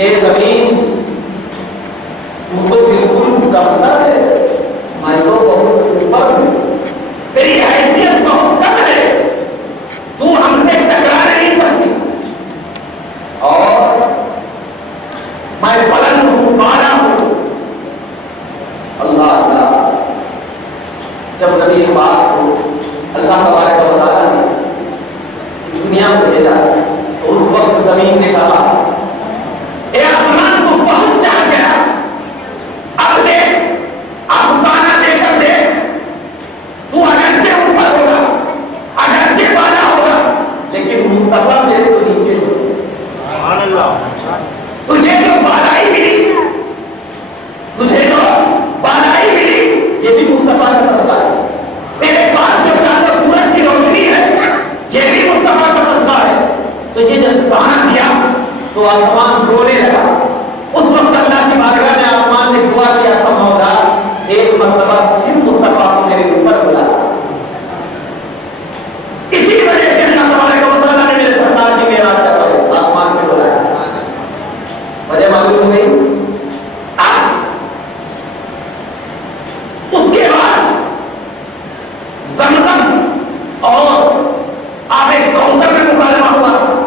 کہ زمین تو بالکل کمتر ہے، میں تو بہت اوپر ہوں، تیری حیثیت بہت کم ہے، تو ہم سے ٹکرا نہیں سکتی، اور میں بلند ہوں، بالا ہوں۔ اللہ اللہ، جب نبی پاک کو اللہ تبارک و تعالیٰ نے اس دنیا کو بھیجا تو اس وقت زمین نے کہا اے آسمان تو بہت چاہ گیا، اب دیکھ، اب بالا دے کر دیکھ، تو اگرچہ اوپر ہوگا، اگرچہ بالا ہوگا، لیکن مصطفیٰ میرے تو نیچے ہوگا۔ سبحان اللہ، تجھے جو بالائی ملی، تجھے جو بالائی ملی، یہ بھی مصطفیٰ کا صدقہ ہے۔ تیرے پاس جو چاند و سورج کی روشنی ہے، یہ بھی مصطفیٰ کا صدقہ ہے۔ تو یہ جب بہانا دیا تو آسمان رونے لگا۔ اس وقت اللہ کی بارگاہ میں آسمان نے دعا کیا تھا، مولا ایک مرتبہ پھر مصطفیٰ کو میرے اوپر بلا۔ اسی وجہ سے اللہ تبارک و تعالیٰ نے میرے سرکار کی معراج کروائی، آسمان پہ بلایا۔ وجہ معلوم ہو گئی؟ اس کے بعد زمزم اور آب کوثر میں مکالمہ ہوا۔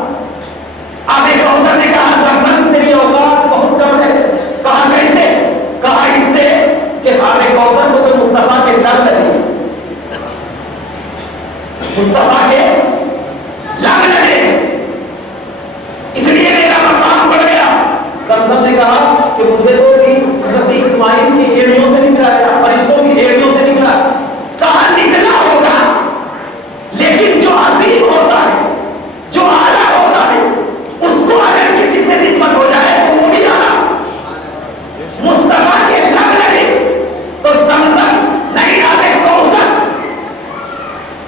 آب کوثر نے کہا زمزم تیری اوقات بہت کم ہے۔ کہا کیسے؟ کہا اس سے کہ آب کوثر کو تو مصطفیٰ کے در لگے، مصطفیٰ کے لگ لگے، اس لیے میرا مقام بڑھ گیا۔ زمزم نے کہا کہ مجھے تو بھی حضرت اسماعیل کی ایڑیوں سے نکلا ہے، فرشتوں کی ایڑیوں سے نکلا۔ کہاں نکلا ہوگا، لیکن جو عظیم ہوتا ہے، جو اعلیٰ ہوتا ہے، اس کو اگر کسی سے نسبت ہو جائے تو وہ بھی اعلیٰ۔ مصطفیٰ کے لگ لگے تو زمزم نہیں آبِ کوثر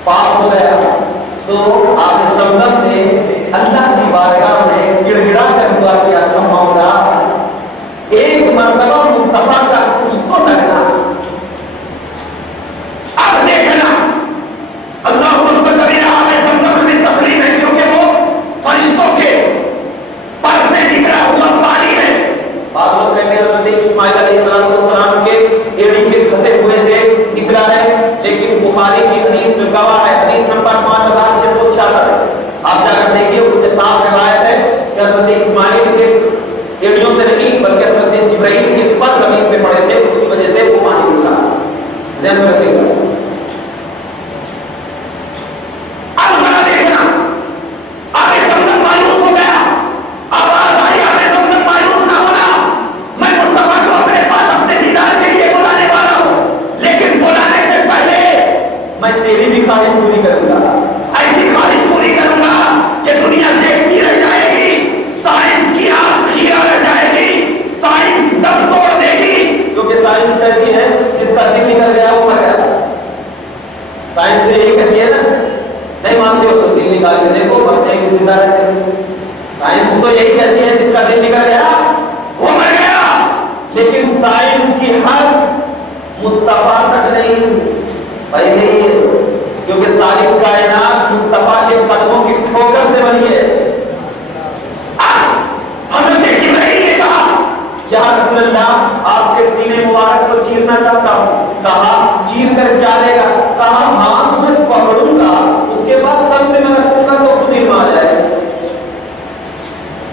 پاس ہو گیا۔ تو آبِ زمزم نے اللہ کی بارگاہ میں گڑ گڑا کر دعا کیا تھا، مولا ایک مرتبہ مصطفیٰ کا کچھ تو لگنا۔ اب دیکھنا اللہ اکبر کبیرہ، آبِ زمزم میں تسلیم ہے کیونکہ وہ فرشتوں کے پر سے نکلا ہوا پانی ہے۔ بعض لوگ کہتے ہیں حضرت اسماعیل علیہ السلام کے ایڑی کے پھنسے ہوئے سے نکلا ہے، لیکن بخاری کی حدیث میں گواہ ہے، حدیث نمبر 5666، آپ جا کر دیکھیے، اس کے ساتھ روایت ہے کہ حضرت اسماعیل کے ایڑیوں سے نہیں بلکہ حضرت جبرائیل کے پر زمین پہ پڑے تھے، اس کی وجہ سے وہ پانی نکلا۔ ذہن میں رکھیے گا۔ اب ذرا دیکھنا، آبِ زمزم مایوس ہو گیا، آواز آئی آبِ زمزم مایوس نہ ہونا، میں مصطفیٰ کو اپنے پاس اپنے دیدار کے لیے بلانے والا ہوں، لیکن بلانے سے پہلے میں تیری بھی خواہش پوری کروں گا، ایسی خواہش پوری کروں گا کہ دنیا دیکھتی رہ جائے گی، سائنس کی آنکھ کھیا رہ جائے گی، سائنس دم توڑ دے گی، کیونکہ سائنس کہتی ہے جس کا دل نکل گیا وہ مر گیا۔ سائنس سے یہی کہتی ہے نا، نہیں مانتے ہو تو دل نکال کے دیکھو، مرتے ہیں کہ زندہ رہتے ہیں۔ سائنس تو یہی کہتی ہے جس کا دل نکل گیا وہ مر گیا، لیکن سائنس کی حد مصطفیٰ تک نہیں، بھائی نہیں ہے، کیونکہ ساری کائنات مصطفیٰ کے قدموں کی ٹھوکر سے بنی ہے۔ حضرت جبرائیل نے کہا یا رسول اللہ آپ کے سینے مبارک کو چیرنا چاہتا ہوں۔ کہا چیر کر کیا لے گا؟ کہا ہاں تمہیں پکڑوں گا، اس کے بعد کشت میں رکھوں گا تو اس کو دل میں آ جائے گا،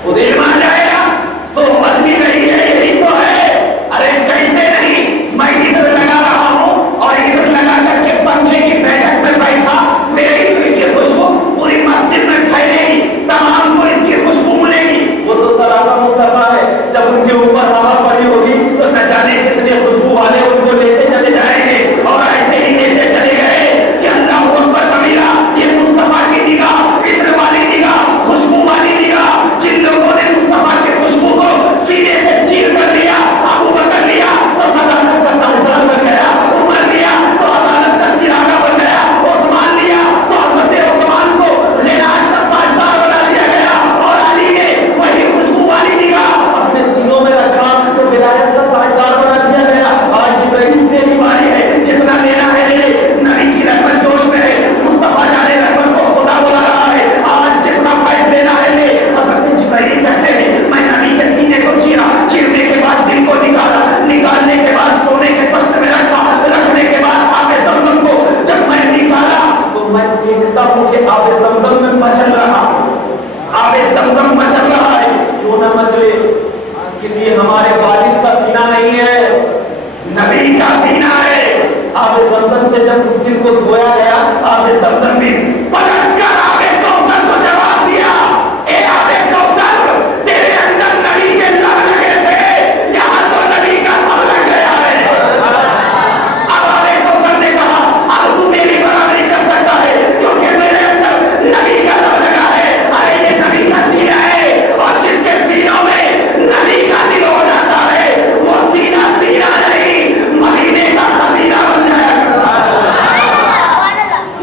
وہ دل میں آ جائے گا۔ صحبت بھی نہیں ہے، یہی تو ہے۔ ارے کیسے نہیں، میں ادھر لگا رہا ہوں سے جب اس دل کو دھویا گیا آب زمزم میں پلٹ کر آب کوثر کو جواب دیا، اے آب کوثر تیرے اندر نبی کے لب لگے تھے، یہاں تو نبی کا سب لگ گیا ہے۔ اب آب کوثر نے کہا اب تو میری برابری کر سکتا ہے کیونکہ میرے اندر نبی کا لب لگا ہے۔ ارے یہ نبی کا دل ہے، اور جس کے سینوں میں نبی کا دل ہو جاتا ہے وہ سینہ سینہ نہیں مدینے کا خزینہ بن جائے گا۔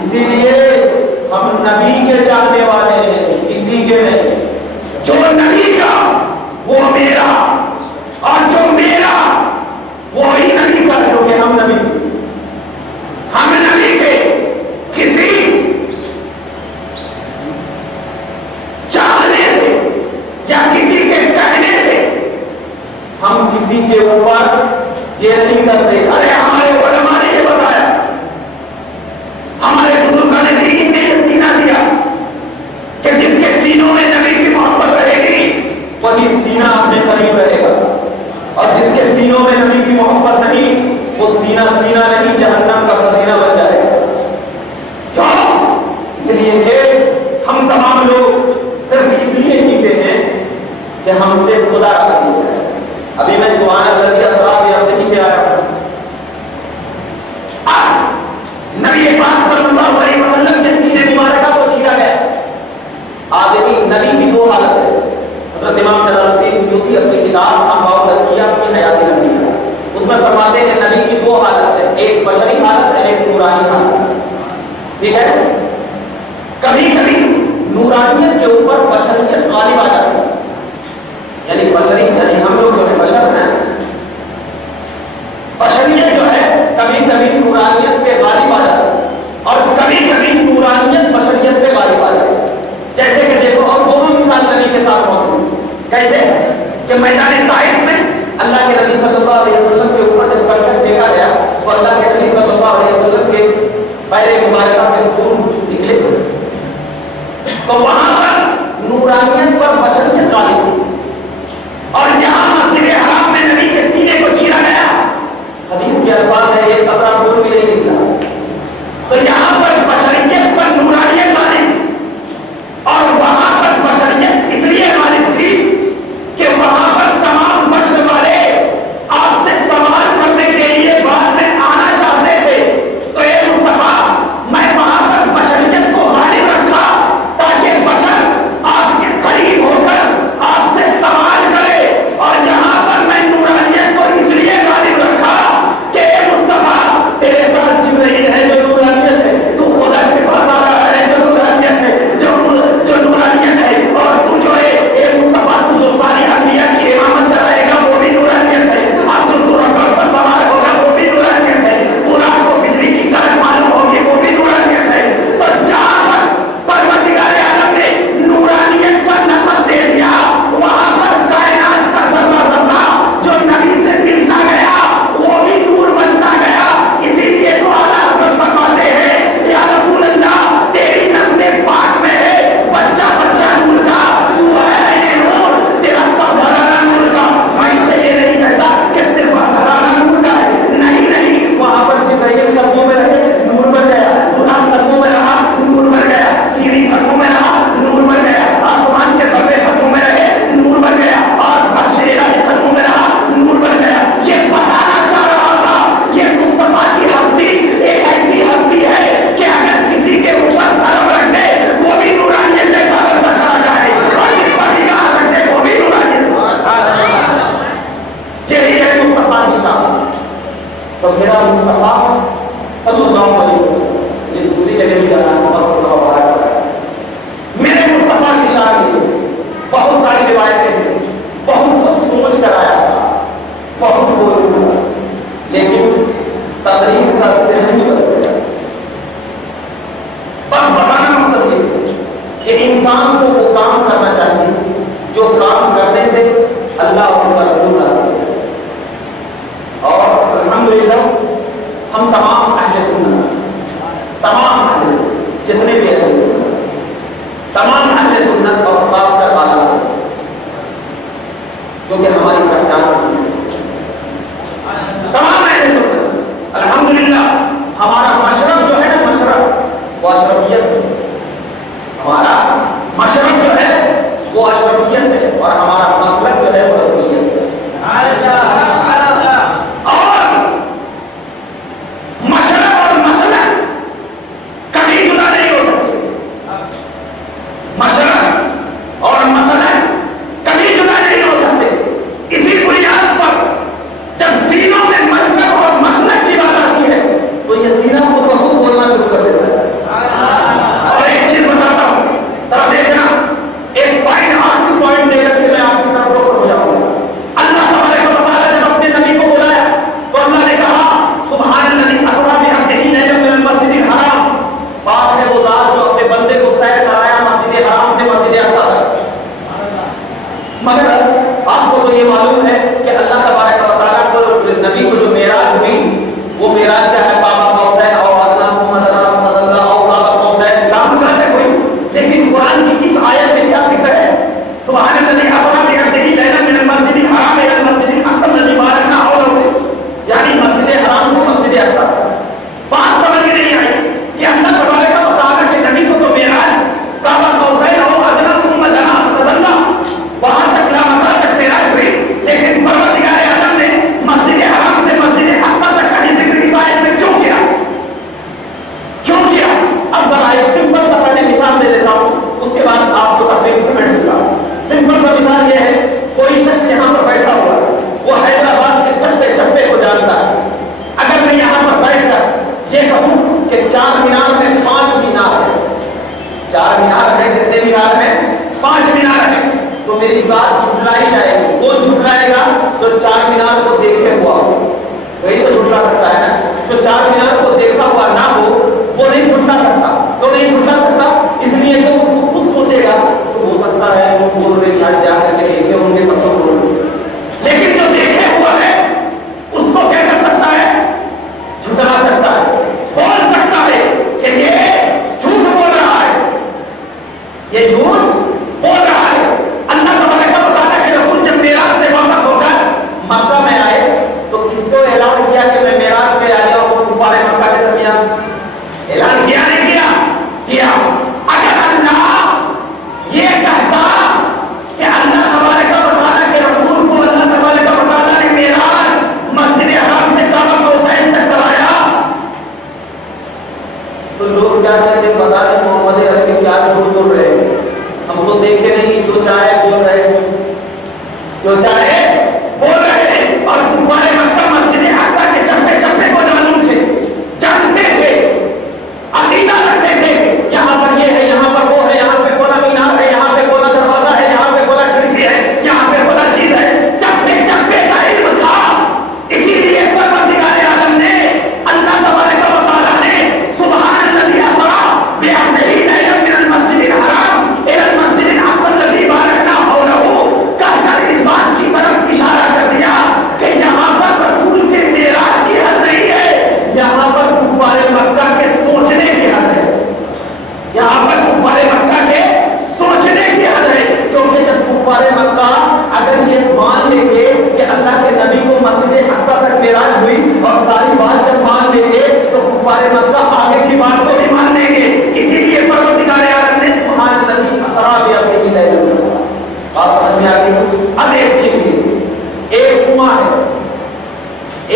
اسی لیے ہم نبی کے چاہنے والے ہیں، کسی کے نہیں۔ جو نبی کا وہ میرا، اور جو میرا وہی نبی کا، کیونکہ ہم نبی کے کسی چاہنے سے یا کسی کے کہنے سے ہم کسی کے اوپر یہ نہیں کرتے۔ ارے ہمارے علماء نے یہ بتایا، ہمارے بزرگوں نے دین نے یہ سینہ دیا کہ جس کے سینوں میں نبی کی محبت رہے گی وہی سینہ اپنے قریب رہے گا، اور جس کے سینوں میں نبی کی محبت نہیں وہ سینہ سینہ نہیں جہنم کا خزینہ بن جائے گا۔ کیوں؟ اس لیے کہ ہم تمام لوگ صرف اس لیے جیتے ہیں کہ ہم سے خدا راضی ہو جائے۔ ابھی میں سبحان اللہ اثرات یہاں پہ نہیں آیا ہوں۔ نبی پاک صلی اللہ علیہ وسلم کے سینے مبارکہ کو چھیڑا گیا۔ آدمی نبی کی دو حالت ہے۔ حضرت امام جلال الدین سیوطی اپنی کتاب انواع التزکیہ کی حیات نبی ہے، اس میں فرماتے ہیں کہ نبی کی دو حالت ہے، ایک بشری حالت ہے، ایک نورانی حالت۔ ٹھیک ہے؟ کبھی کبھی نورانیت کے اوپر بشریت غالب آ جاتی ہے، یعنی بشری یعنی ہم لوگ جو ہے بشر ہیں، بشریت جو ہے کبھی کبھی نورانیت پہ غالب آ جاتی ہے، اور کبھی کبھی نورانیت بشریت پہ غالب آ جاتی ہے۔ جیسے کہ دیکھو، اور دونوں مثال نبی کے ساتھ موجود کیسے کہ میدان طائف میں اللہ کے نبی صلی اللہ علیہ وسلم کے اوپر جب پرچم دیکھا گیا تو اللہ کے نبی صلی اللہ علیہ وسلم کے پہلے مبارکہ سے خون نکلے، تو وہاں پر نورانیت پر بشریت غالب تھی، اور یہاں مسجد حرام میں نبی کے سینے کو چیرا گیا۔ حدیث کے الفاظ ہے ایک قطرہ خون بھی نہیں نکلا، تو یہاں پر بشریت پر نورانیت غالب، اور وہاں پر بشریت اس لیے غالب تھی کہ وہاں پر تمام بشر والے آپ سے سوال کرنے کے لیے بعد میں آنا چاہتے تھے، تو اے مصطفیٰ میں وہاں پر بشریت کو غالب رکھا تاکہ بشر آپ کے قریب ہو کر آپ سے سوال کرے، اور یہاں پر میں نورانیت کو اس لیے غالب رکھا کہ اے مصطفیٰ تیرے ساتھ جبرائیل ہے جو نورانیت ہے، تو خدا کے پاس آ رہا ہے جو نورانیت ہے، جو نورانیت ہے، اور تو جو ہے اے مصطفیٰ تو جو ساری انبیاء کی امامت کرائے گا وہ بھی نورانیت ہے، اب جو تو رفعت پر سوار ہوگا وہ بھی نورانیت ہے، پورا کو بجلی کی طرح معلوم ہوگی وہ بھی نورانیت ہے۔ تو جہاں پر پروردگار عالم نے نورانیت کا نفر دے دیا، وہاں پر کائنات کا ذرہ ذرہ جو نبی سے ملتا گیا وہ بھی نور بنتا گیا۔ اسی لیے تو اعلیٰ حضرت فرماتے ہیں یا رسول اللہ تیری نسل پاک میں ہے بچہ بچہ نور کا، تو ہے نور تیرا سب گھرانہ نور کا۔ میں اس سے یہ نہیں کہتا کہ صرف گھرانہ نور کا ہے، نہیں نہیں، وہاں پر جبرائیل قدموں میں رہے نور بن گیا، قرآن قدموں میں رہا نور بن گیا، سیڑھی قدموں میں رہا نور بن گیا، آسمان کے ذرے قدموں میں رہے نور بن گیا، اور عرش الہی قدموں میں رہا نور بن گیا۔ یہ بتانا چاہ رہا تھا یہ مصطفیٰ کی ہستی ایک ایسی ہستی ہے کہ اگر کسی کے اوپر قدم رکھ دے وہ بھی نورانیت جیسا بنتا چلا جائے، اور جس پر نگاہ رکھ دے وہ بھی نورانیت۔ یہی ہے مصطفیٰ کی شان۔ تو میرا مصطفیٰ صلی اللہ علیہ وسلم، یہ دوسری جگہ بھی جانا ہے، میرے مصطفیٰ کی شان یہ بہت ساری روایتیں ہیں، بہت کچھ سوچ کر آیا تھا، بہت بول تھا، لیکن تقریر کا ذہن نہیں بدل گیا۔ بس بتانا مقصد یہ ہے کہ انسان کو وہ کام کرنا چاہیے جو کام کرنے سے اللہ اور اس کا رسول راضی ہے۔ اور الحمدللہ ہم تمام اہل سنت، تمام اہل جتنے بھی اہل سنت، تمام اہل سنت اور خاص کر اعلیٰ کیونکہ ہماری پہچان ہے، تمام اہل سنت الحمدللہ ہمارا مشرب جو ہے وہ اشرفیت ہے اور ہمارا مسلک جو ہے وہ رسولیت ہے. اور مشرب اور مسلک کبھی جدا نہیں ہو سکتے. مشرب اور مسلک کبھی جدا نہیں ہو سکتے. اسی بنیاد پر جب سینوں میں مسلک اور مسلک کی بات آتی ہے تو یہ سینہ کو بہت بولنا شروع کر دیتا ہے. اور ایک چیز بتاتا ہوں, ذرا دیکھنا, ایک پوائنٹ آخری پوائنٹ دے کر کے میں آپ کی طرف روک ہو جاؤں گا. اللہ تبارک و تعالیٰ نے جب اپنے نبی کو بلایا تو اللہ نے کہا سبحان الذی اسری بعبدہ لیلا من المسجد الحرام, پاک ہے وہ ذات جو اپنے بندے کو سیر کرایا مسجد حرام سے مسجد اقصی تک. مگر آپ کو تو یہ معلوم ہے کہ اللہ تبارک و تعالیٰ کو نبی کو جو معراج ہوئی وہ معراج کیا ہے, بابا قوسین او ادنی ثم دنا فتدلی او قاب قوسین کام کرتے ہوئی. لیکن قرآن کی اس آیت میں کیا ذکر ہے, سبحان الذی اسری بعبدہ لیلا من المسجد الحرام الى المسجد الاقصى الذی بارکنا حولہ, یعنی مسجد حرام سے مسجد اقصی. بات سمجھ میں نہیں آئی کہ اللہ تبارک و تعالیٰ کے نبی کو تو معراج بابا قوسین او ادنی ثم دنا فتدلی وہاں تک لامکان تک معراج ہوئی, لیکن پروردگار عالم نے مسجد حرام سے مسجد اقصی تک کا ذکر اس آیت میں کیوں کیا؟ کیوں کیا؟ اب ذرا ایک سمپل سا پہلے مثال دے دیتا ہوں, اس کے بعد آپ کو تقریر سے بیٹھ دوں گا. سمپل سا مثال یہ ہے, کوئی شخص یہاں پر بیٹھا ہوا ہے, وہ حیدرآباد کے چپے چپے کو جانتا ہے. اگر میں یہاں پر بیٹھ کر یہ کہوں کہ 4 مینار میں 5 مینار ہے, 4 مینار ہے, کتنے مینار ہیں؟ 5 مینار ہیں, تو میری بات جھٹلائی جائے گی. کون جھٹلائے گا؟ جو 4 مینار کو دیکھے ہوا ہو, وہی تو جھٹلا سکتا ہے نا. جو 4 مینار کو دیکھا ہوا نہ ہو وہ نہیں جھٹلا سکتا. تو نہیں جھٹلا سکتا اس لیے کہ اس کو خود سوچے گا تو ہو سکتا ہے وہ بول رہے چھاڑ جا کر کے دیکھے ہوں گے تب تو بول. لیکن جو دیکھے ہوا ہے اس کو کیا کر سکتا ہے؟ جھٹلا سکتا ہے, بول سکتا ہے کہ یہ جھوٹ بول رہا ہے, یہ جھوٹ بول رہا ہے. اللہ تبارک و تعالیٰ کے رسول جب معراج سے واپس ہو کر مکہ میں آئے تو کس کو اعلان کیا کہ میں معراج پہ آیا ہوں؟ کفار مکہ کے درمیان اعلان کیا نہیں کیا؟ اگر اللہ یہ کہتا کہ اللہ تبارک و تعالیٰ کے رسول کو اللہ تبارک و تعالیٰ نے معراج مسجد حرام سے کعبہ قوسین تک کرایا تو لوگ کیا کہتے, پتا نہیں محمد عربی کیا جھوٹ بول رہے ہیں, ہم تو دیکھے نہیں, جو چاہے بول رہے ہیں, جو چاہے بول رہے ہیں. اور کفار مکہ مسجد اقصی کے چپے چپے کو معلوم تھے, جانتے تھے, عقیدہ رکھتے تھے, یہاں پر یہ ہے, یہاں پر وہ ہے, یہاں پہ کونا مینار ہے, یہاں پہ کونا دروازہ ہے, یہاں پہ کونا کھڑکی ہے, یہاں پہ کونا چیز ہے. چپے چپے کا علم تھا. اسی لیے پروردگار عالم نے اللہ تبارک و تعالیٰ نے سبحان الذی اسری بعبدہ لیلا من المسجد الحرام الى المسجد الاقصى الذی بارکنا حولہ کہہ کر اس بات کی طرف اشارہ کر دیا کہ یہاں پر رسول کے معراج کی حد نہیں ہے, یہاں پر کفار مکہ کے سوچنے کی حد ہے. یہاں پر کفار مکہ کے سوچنے کی حد ہے. کیونکہ جب کفار مکہ اگر یہ مان لیں گے کہ اللہ کے نبی کو مسجد اقصی تک معراج ہوئی اور ساری بات جب مان لیں گے تو کفار مکہ آگے کی بات کو بھی مان لیں گے. اسی لیے پروردگار عالم نے سبحان الذی اسری بعبدہ لیلا من. بات سمجھ میں آ گئی؟ اب ایک چیز, ایک کنواں ہے,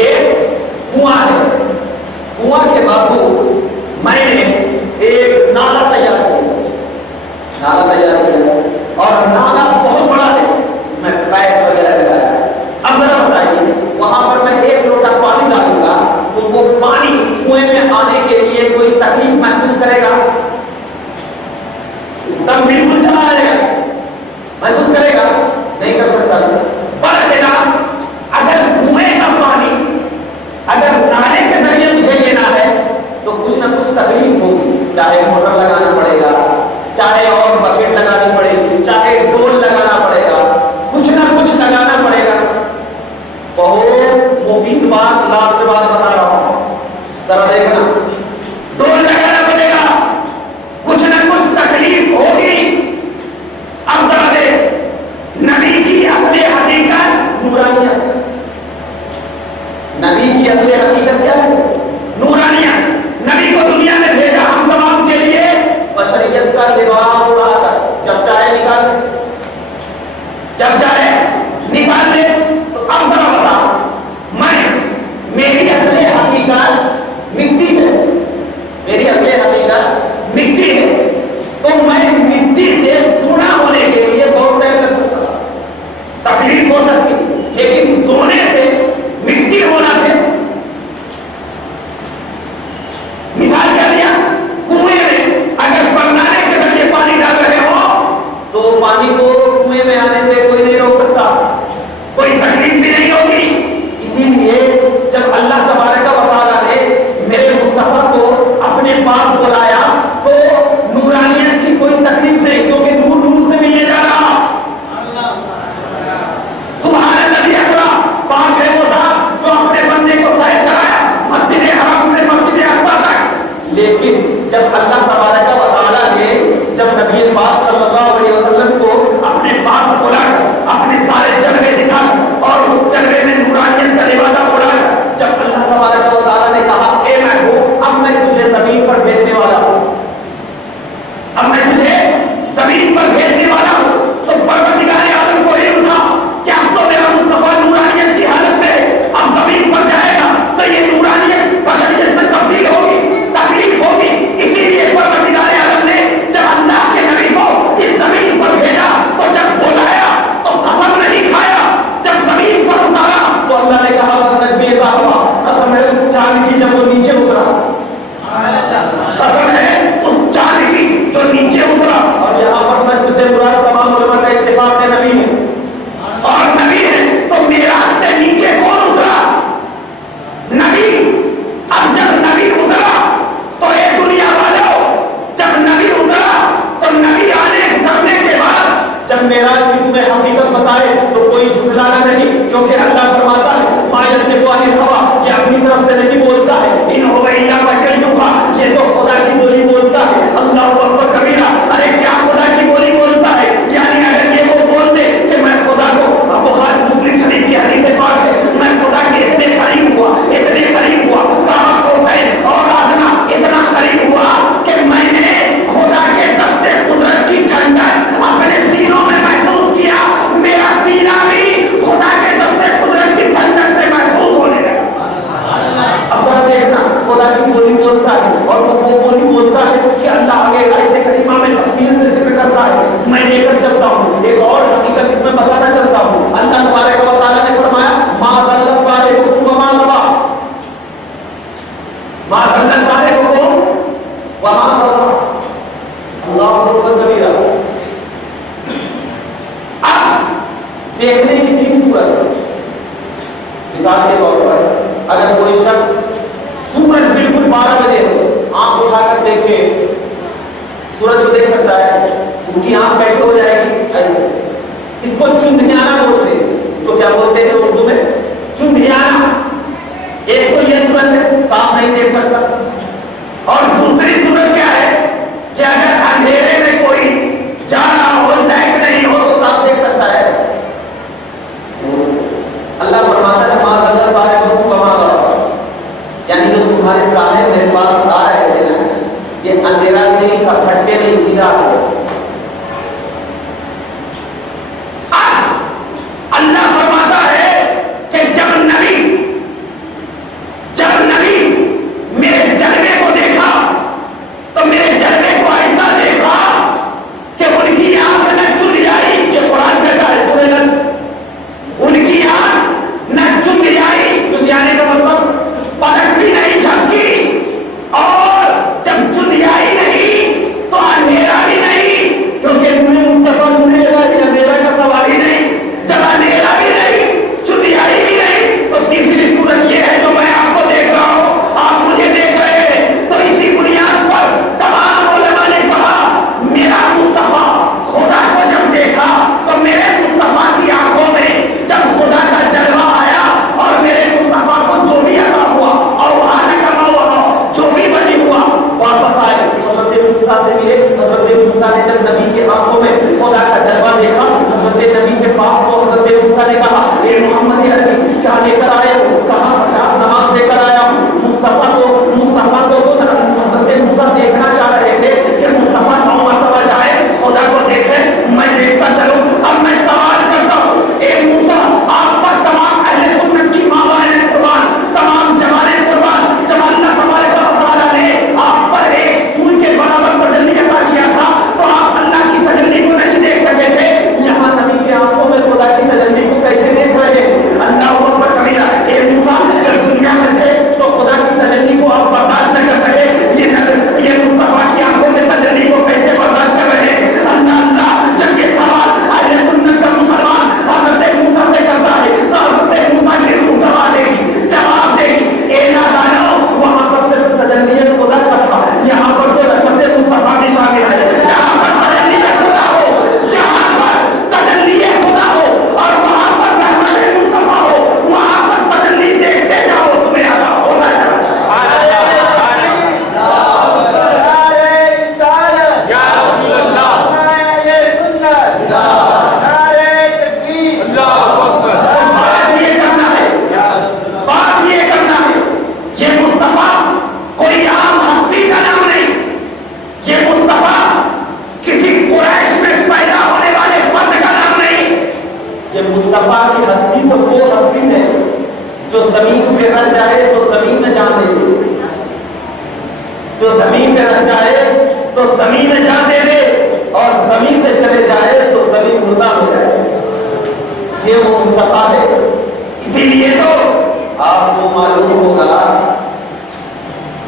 ایک کنواں ہے, کنواں کے بازو میں نے ایک نالا تیار کیا, نالا تیار کیا اور نالا بہت بڑا ہے, اس میں پائپ وغیرہ لگایا ہے. اب ذرا بتائیے وہاں پر میں 1 لوٹا پانی ڈالوں گا تو وہ پانی کنویں میں آنے کے لیے کوئی تکلیف محسوس کرے گا؟ تب بالکل چلا آئے گا, محسوس کرے گا؟ نہیں کر سکتا. اگر کنویں کا پانی اگر نالے کے ذریعے مجھے لینا ہے تو کچھ نہ کچھ تکلیف ہوگی, چاہے موٹر لگانا پڑے گا, چاہے اور بکیٹ لگانی پڑے گی, چاہے ڈول تو پانی کو کنویں میں آنے سے کوئی نہیں روک سکتا، کوئی تکلیف بھی نہیں ہوگی۔ اسی لیے جب اللہ تبارک و تعالیٰ نے میرے مصطفیٰ کو اپنے پاس بلایا تو نورانیت کی کوئی تکلیف نہیں، کیونکہ نور نور سے ملنے جا رہا۔ سبحان الذی اسریٰ، پاک ہے وہ ذات جو اپنے بندے کو سیر چلایا مسجد حرام سے مسجد اقصیٰ تک۔ لیکن جب اللہ تبارک و تعالیٰ نے جب نبی پاک صلی اللہ علیہ وسلم کو اپنے پاس بلا کر اپنے سارے جلوے دکھا اور اس جلوے میں نورانیت کا لبادہ بولا، جب اللہ تبارک و تعالیٰ نے کہا اے محبوب اب میں تجھے زمین پر بھیجنے والا ہوں، اب میں تجھے زمین پر بھیجنے والا ہوں، تو پروردگار عالم کو یہ اٹھا کہ اب تو میرا مصطفیٰ نورانیت کی حالت میں اب زمین پر جائے گا تو یہ نورانیت بشریت میں تبدیل ہوگی، تکلیف ہوگی۔ اسی لیے پروردگار عالم نے جب اللہ کے نبی کو اس زمین پر بھیجا تو جب بلایا تو قسم نہیں کھایا، جب زمین پر اتارا تو اللہ نے کہا نجمی اذا ہوا، قسم ہے اس چاند کی جب وہ نیچے اترا، قسم ہے اس چاند کی جو نیچے اترا۔ اور یہاں پر نجم سے مراد تمام علماء کا اتفاق ہے نبی ہے، اور نبی ہے تو میراج سے نیچے کون اترا؟ نبی۔ اب جب نبی اترا تو اے دنیا والوں، جب نبی اترا تو نبی آنے کرنے کے بعد جب معراج کی تمہیں حقیقت بتائے تو کوئی جھٹلانا نہیں، کیونکہ اللہ فرماتا ہے ما ينطق عن الهوى، یہ اپنی طرف سے نہیں بولتا ہے، ان هو الا وحی یوحی، یہ تو خدا کی بولی بولتا ہے۔ اللہ اکبر کبیرہ، ارے کیا خدا کی بولی بولتا ہے؟ یعنی اگر یہ وہ بول دے کہ میں خدا کو، بخاری مسلم شریف کی حدیث پاک ہے، میں خدا کے اتنے قریب ہوا، اتنے قریب ہوا، کہا حسین اور آدنا اتنا قریب ہوا کہ میں نے خدا کے دستے قدرت کی ٹھنڈک اپنے سینوں میں محسوس کیا، میرا سینہ بھی خدا کے دستے قدرت کی ٹھنڈک سے محسوس ہونے لگا۔ اب ذرا دیکھنا، خدا کی بولی بولتا ہے اور وہ بولی بولتا ہے کہ اللہ آگے آیت کریمہ میں تفصیل سے ذکر کرتا ہے، میں لے کر چلتا ہوں ایک اور حقیقت اس میں بتانا چلتا ہوں۔ اللہ تبارک و تعالیٰ نے فرمایا ما ضل صاحبکم وما غوی، ما ضل صاحبکم وما غوی، اللہ اکبر کبیرہ۔ اب دیکھنے کی تین صورت، مثال کے طور پر اگر کوئی شخص سورج بالکل 12 بجے ہو، آنکھ اٹھا کر دیکھے سورج کو دیکھ سکتا ہے، اس کی آنکھ کیسے ہو جائے گی؟ ایسے۔ اس کو چندھیانا بولتے ہیں، اس کو کیا بولتے ہیں اردو میں؟ چندھیانا۔ ایک تو یہ صورت ہے صاف نہیں دیکھ سکتا، اور دوسری صورت کیا ہے کہ اگر اندھیرے میں کوئی جا رہا ہو، لائٹ نہیں ہو تو صاف دیکھ سکتا ہے۔ اللہ فرماتا ہے ما ضل صاحبکم وما غوی، یعنی جو تمہارے سامنے میرے پاس آ رہے تھے نا، یہ اندھیرا نہیں تھا، پھٹکے نہیں، سیدھا ہے۔ اللہ فرماتا ہے کہ جب نبی میرے جلوے کو دیکھا تو میرے جلوے کو ایسا رہ جائے تو زمین میں جان دے دے، جو زمین پہ رہ جائے تو زمین میں جان دے دے، اور زمین سے چلے جائے تو زمین مردہ ہو جائے۔ یہ وہ مصطفیٰ ہے۔ اسی لیے تو آپ کو معلوم ہوگا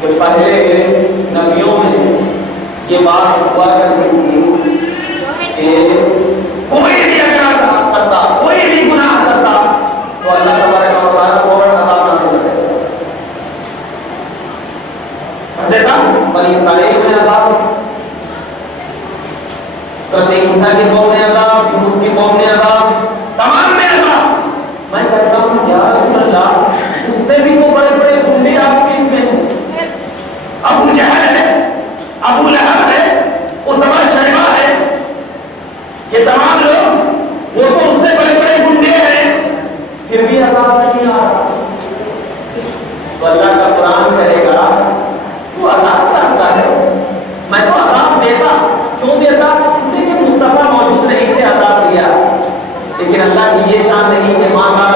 کہ پہلے نبیوں میں یہ بات ہوا کرتی تھی کہ کوئی بھی اگر کرتا، کوئی بھی گناہ کرتا تو اللہ تبارک و تعالیٰ فوراً عذاب نازل کر دیتا۔ بنی اسرائیل میں عذاب، حضرت عیسیٰ کی قوم میں عذاب، یونس کی قوم میں عذاب، تمام میں عذاب۔ میں کہتا ہوں یا رسول اللہ، اس سے بھی تو بڑے بڑے گنڈے آپ کی اس میں ہیں۔ ابو جہل ہے، ابو لہب ہے، اتبا شیبہ ہے، یہ تمام لوگ وہ تو اس سے بڑے بڑے گنڈے ہیں، پھر بھی عذاب نہیں آ رہا۔ تو اللہ کا قرآن کہے گا تو عذاب چاہتا ہے، میں تو عذاب دیتا۔ کیوں دیتا؟ اس لیے کہ مصطفیٰ موجود نہیں تھے عذاب دیا، لیکن اللہ کی یہ شان نہیں کہ ماں کا